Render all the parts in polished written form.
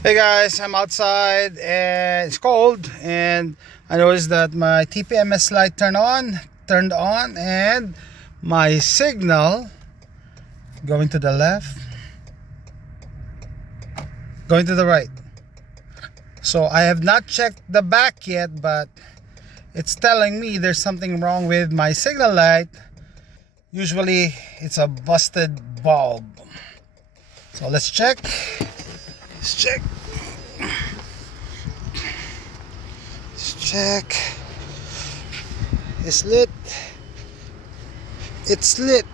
Hey guys, I'm outside and it's cold, and I noticed that my TPMS light turned on, and my signal going to the left, going to the right. So I have not checked the back yet, but it's telling me there's something wrong with my signal light. Usually it's a busted bulb. So let's check. Let's check. Let's check. It's lit. It's lit,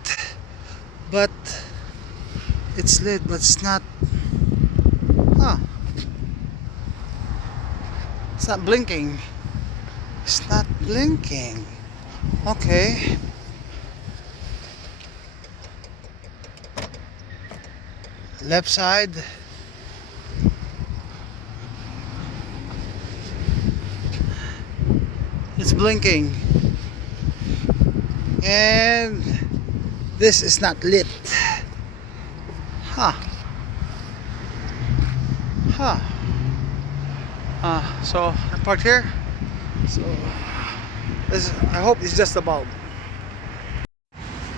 but it's not. Huh? It's not blinking. It's not blinking. Okay. Left side. It's blinking. And this is not lit. Huh. Huh. So I parked here. So I hope it's just a bulb.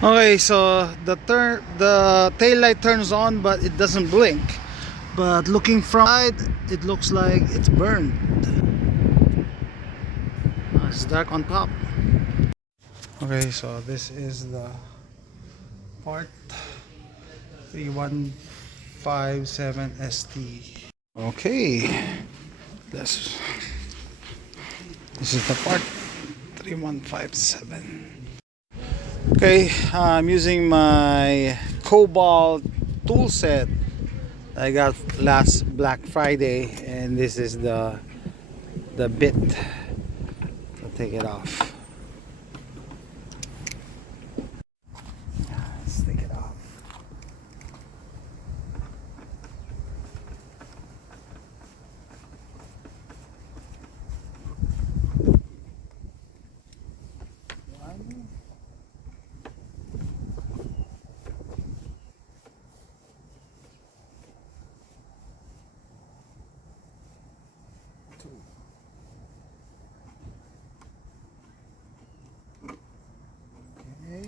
Okay, so the tail light turns on, but it doesn't blink. But looking from side, it looks like it's burned. It's dark on top. Okay, so this is the part 3157 ST. Okay, this is the part 3157. Okay, I'm using my Cobalt tool set I got last Black Friday, and this is the bit to take it off. Let's take it off. One, two. Okay,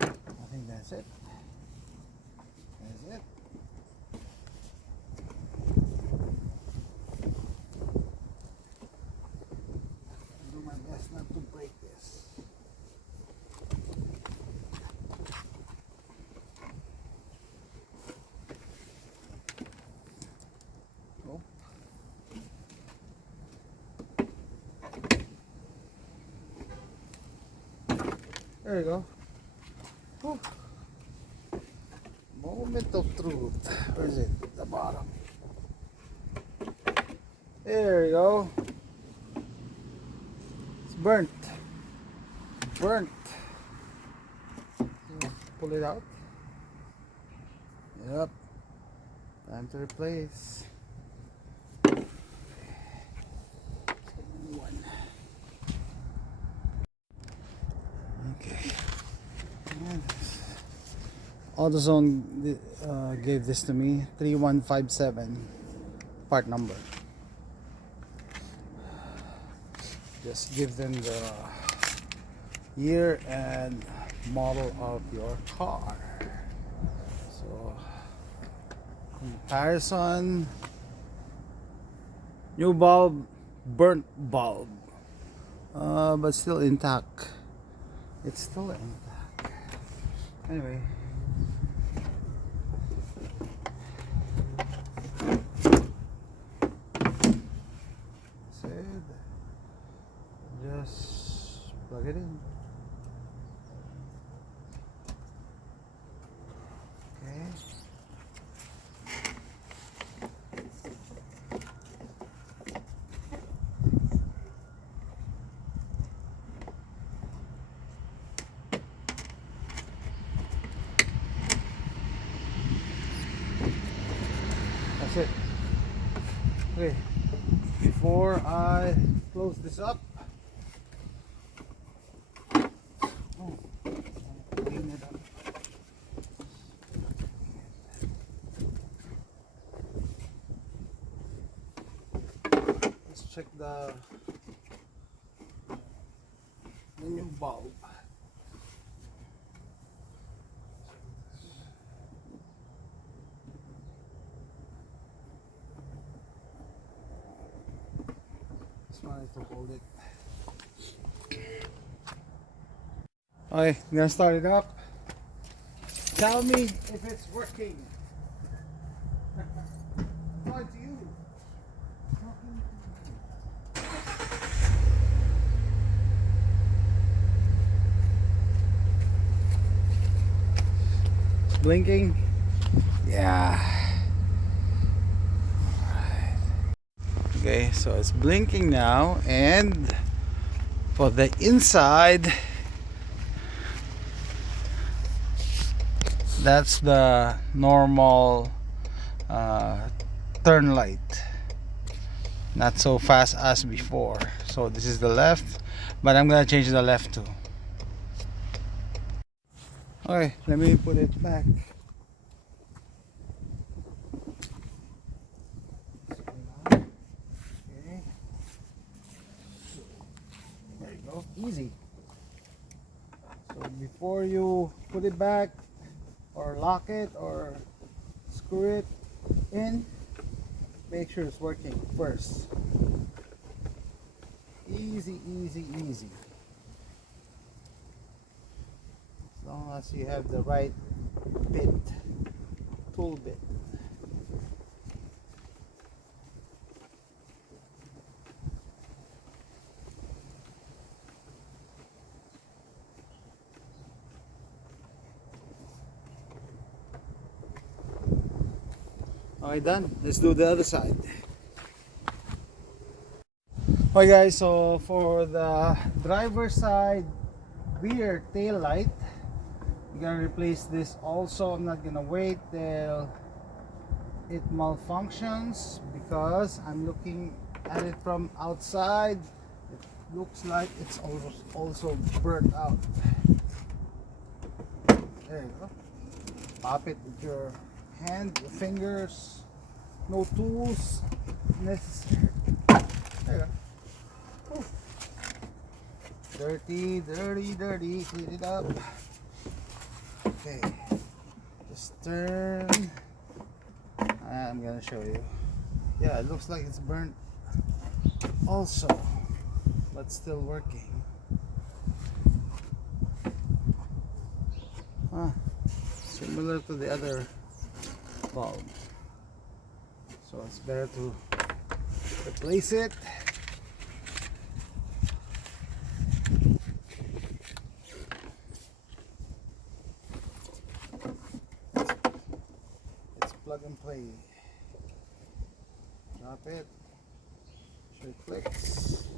I think that's it. That's it. I'll do my best not to break this. Oh. There you go. Whew. Moment of truth. Where is it? The bottom. There you go. It's burnt. Burnt. Pull it out. Yep. Time to replace. One. Okay. AutoZone gave this to me. 3157 part number. Just give them the year and model of your car. So comparison: new bulb, burnt bulb, but still intact. It's still intact. Anyway, said just plug it in. Okay. That's it. Okay. Before I close this up, clean it up. check the new bulb. Just wanted to hold it. Okay, I'm gonna start it up. Tell me if it's working. Talk to you. It's blinking. Yeah. Alright. Okay, so it's blinking now, and for the inside, that's the normal turn light, not so fast as before. So this is the left, but I'm gonna change the left too. Okay, let me put it back. Okay. There you go, easy. So before you put it back or lock it or screw it in, make sure it's working first. Easy, easy, easy. As long as you have the right bit, tool bit. Alright, done. Let's do the other side. Alright guys, so for the driver's side rear tail light, I'm gonna replace this also. I'm not gonna wait till it malfunctions because I'm looking at it from outside. It looks like it's also burnt out. There you go. Pop it with your hand, your fingers. No tools necessary. There you go. Oof. Dirty, dirty, dirty. Clean it up. Okay. Just turn. I'm gonna show you. Yeah, it looks like it's burnt also, but still working. Similar to the other bulb. So it's better to replace it. It's plug and play. Drop it. Sure it clicks.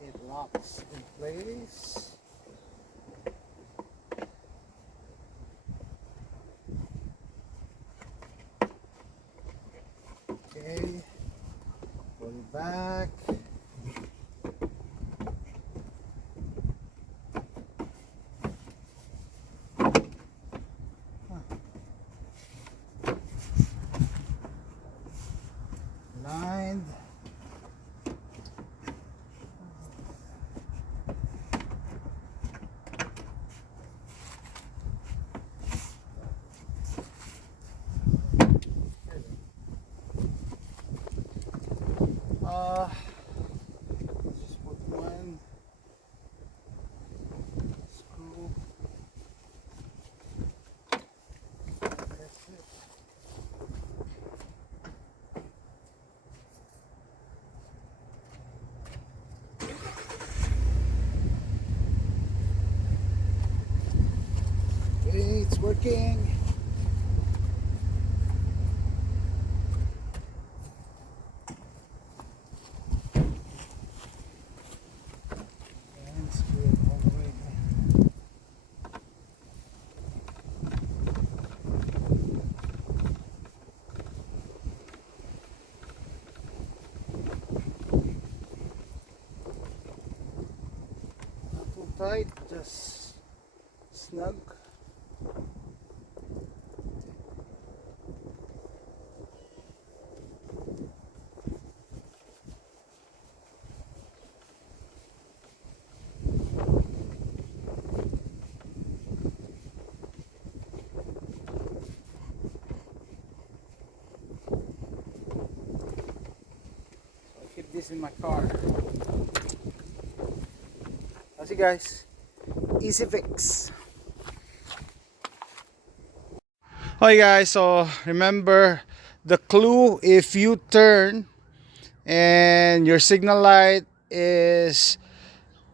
It locks in place. Okay, put it back. Lined. Just put one screw. That's it. Okay, it's working. tight, just snug. Keep this in my car. That's it, guys. Easy fix. Okay guys, so remember the clue: if you turn and your signal light is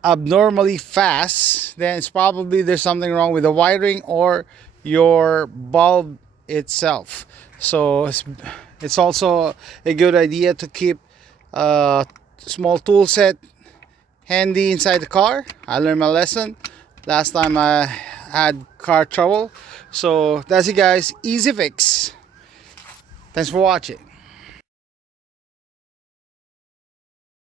abnormally fast, then it's probably there's something wrong with the wiring or your bulb itself. So it's also a good idea to keep a small tool set handy inside the car. I learned my lesson last time I had car trouble. So that's it, guys. Easy fix. Thanks for watching.